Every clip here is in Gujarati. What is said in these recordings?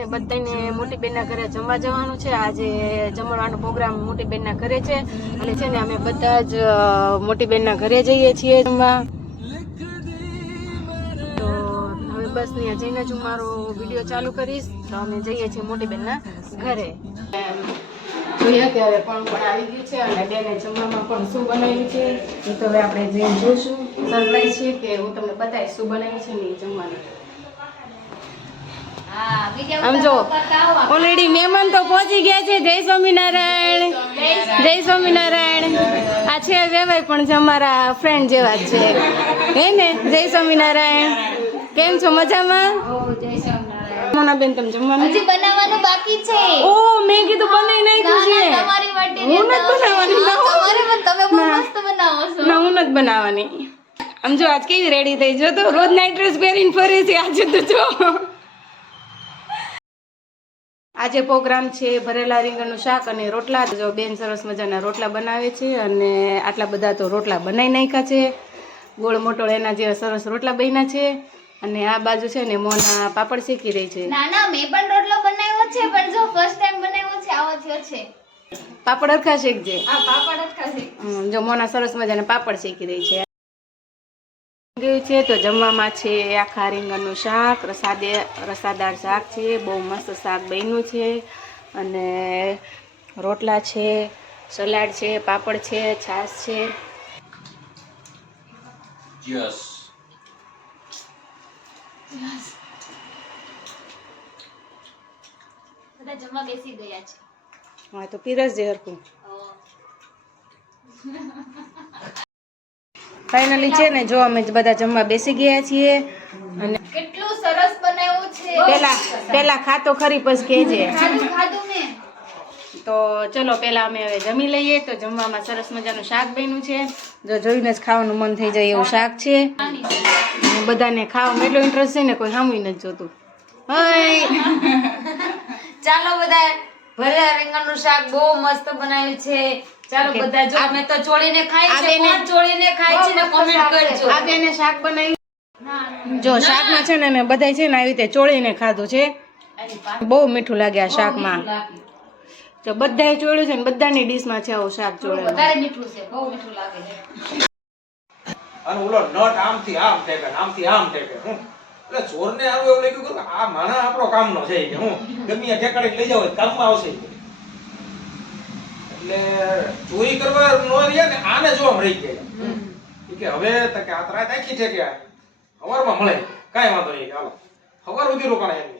ને બધાને મોટી બેનના ઘરે જમવા જવાનું છે. આજે જમવાનો પ્રોગ્રામ મોટી બેનના ઘરે છે અને છે ને અમે બધા જ મોટી બેનના ઘરે જઈએ છીએ જમવા. તો હવે બસ ત્યાં જઈને જ હું મારો વીડિયો ચાલુ કરીશ. તો અમે જઈએ છીએ મોટી બેનના ઘરે. જોઈએ હવે પણ પણ આવી ગયું છે અને બેને જમવામાં પણ શું બનાવ્યું છે. એ તો હવે આપણે જઈને જોઈશું સરપ્રાઈઝ છે કે હું તમને બતાવીશ શું બનાવ્યું છે ને જમવાનું. આમ જો ઓલરેડી મહેમાન તો પહોંચી ગયા છે. જય સ્વામિનારાયણ. જય સ્વામિનારાયણ. આ છે વેવાય પણ છે અમારા ફ્રેન્ડ જેવા જ છે. હે ને? જય સ્વામિનારાયણ. કેમ છો? મજામાં? મોનાબેન તમે જમવાનું? હજી બનાવવાનું બાકી છે. ઓ મેં કીધું બનાવી નાખ્યું છે. તમારી માટે હું નથી બનાવવાની. તમારે પણ તમે બહુ મસ્ત બનાવો છો. ના હું નથી બનાવવાની. આમ જો આજ કેવી રેડી થઈ? જો તો રોજ નાઇટ ડ્રેસ પહેરીને ફરે છે. આજે તો જો. આજે પ્રોગ્રામ છે ભરેલા રીંગણનું શાક અને રોટલા. જો બેન સરસ મજાના રોટલા બનાવે છે અને આટલા બધા તો રોટલા બનાવી નાખ્યા છે. ગોળ મોટોળ એના જેવા સરસ રોટલા બન્યા છે. અને આ બાજુ છે ને મોના પાપડ શેકી રહી છે. ના ના મેં પણ રોટલો બનાવ્યો છે પણ જો ફર્સ્ટ ટાઈમ બનાવ્યો છે આવો થયો છે. પાપડ અરખા શેકજે. આ પાપડ જો મોના સરસ મજાના પાપડ શેકી રહી છે. ગયું છે તો જમવામાં છે આખા રીંગણનું શાક રસાદે રસાદાર શાક છે બહુ મસ્ત શાક બન્યું છે. અને રોટલા છે સલાડ છે પાપડ છે છાશ છે. Yes. બધા જમવા બેસી ગયા છે. હા તો પીરસ જે હરખું. ફાઇનલી છે ને જો અમે બધા જમવા બેસી ગયા છીએ. અને કેટલું સરસ બનાવ્યું છે. પેલા પેલા ખાતો ખરી પછી કહેજે તો ચલો પેલા અમે હવે જમી લઈએ. તો જમવામાં સરસ મજાનું શાક બન્યું છે. જો જોઈને જ ખાવાનું મન થઈ જાય એવું શાક છે. બધાને ખાવામાં એટલો ઇન્ટરેસ્ટ છે ને કોઈ સામું નથી જોતું. હાય. ચાલો બધા ભરેલા રીંગણનું શાક બહુ મસ્ત બનાવ્યું છે. ચાલો બધા જો. અમે તો ચોળીને ખાઈ છે કોણ ચોળીને ખાય છે ને કોમેન્ટ કરજો. આ બેને શાક બનાવ્યું. જો શાકમાં છે ને મેં બધાય છે ને આવી રીતે ચોળીને ખાધું છે. બહુ મીઠું લાગે આ શાકમાં. જો બધાય ચોળ્યું છે ને બધાની ડીશમાં છે આવું શાક ચોળેલું વધારે મીઠું છે બહુ મીઠું લાગે છે. અને ઓલો નટ આમથી આમ ટેકે આમથી આમ ટેકે હું? એટલે ચોરને આવું એવું લાગ્યું કે આ માણા આપણો કામનો છે કે હું? ગમે ઠેકાણે લઈ જાવ કામમાં આવશે. એટલે ચોરી કરવા નો રહ્યા ને આને જો આમ રહી ગયા. કે હવે તો કે આ રાત આખી છે કે હવારમાં મળે. કાંઈ વાંધો નહીં. હાલો. હવાર સુધી રોકાણ એમ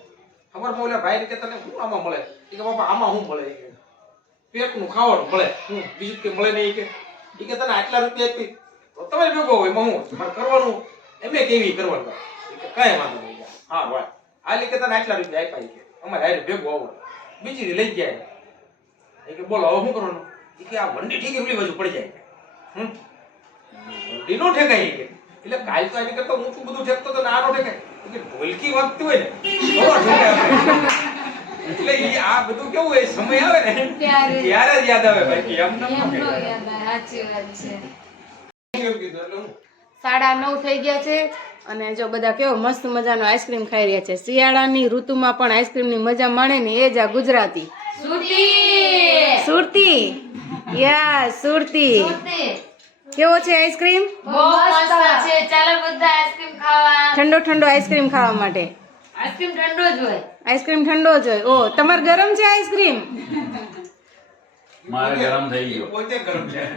હવારમાં ઓલા ભાઈ કે તને શું આમાં મળે? એ કે બાપા, આમાં શું મળે? કે. પેટનું ખાવાનું મળે. હું? બીજું કે મળે નહીં. કે. એ કે તને આટલા રૂપિયા આપી. તો તમે ભેગો હોય, એમાં હું? મારે કરવાનું? એમે કેવી કરવાનું. કાંઈ વાંધો નહીં. હા ભાઈ હાલી કે તને આટલા રૂપિયા આપ્યા. ઈ કે. અમારે હારે ભેગો આવો બીજી લઈ જાય કે બોલો હવે શું કરવાનું એ કે આ વંડી ઠેકી પેલી બાજુ પડી જાય. હમ? મંડી નો ઠેકાય કે. એટલે કાલ તો એની કરતા ઊંચું બધું ઠેકતો તો નાનો ઠેકાય. કે ઢોલકી વાગતી હોય ને તો ઠેકાય એટલે એ આ બધું કેવું એ સમય આવે ને ત્યારે. જ. યાદ આવે ભાઈ કે એમ ન યાદ આવે, સાચી વાત છે. સાડા નવ થઈ ગયા છે અને જો બધા કેવો મસ્ત મજાનો આઈસ્ક્રીમ ખાઈ રહ્યા છે. શિયાળાની ઋતુમાં પણ આઈસ્ક્રીમની મજા માણે ને એ જ આ ગુજરાતી. સુરતી. સુરતી. યા સુરતી. કેવો છે આઈસ્ક્રીમ? બહુ મસ્ત છે. ચાલો બધા આઈસ્ક્રીમ ખાવા. ઠંડો ઠંડો આઈસ્ક્રીમ ખાવા માટે. આઈસ્ક્રીમ ઠંડો જ હોય. આઈસ્ક્રીમ ઠંડો જ હોય. ઓ તમારે ગરમ છે આઈસ્ક્રીમ? મારે ગરમ થઈ ગયો. પોતે ગરમ છે.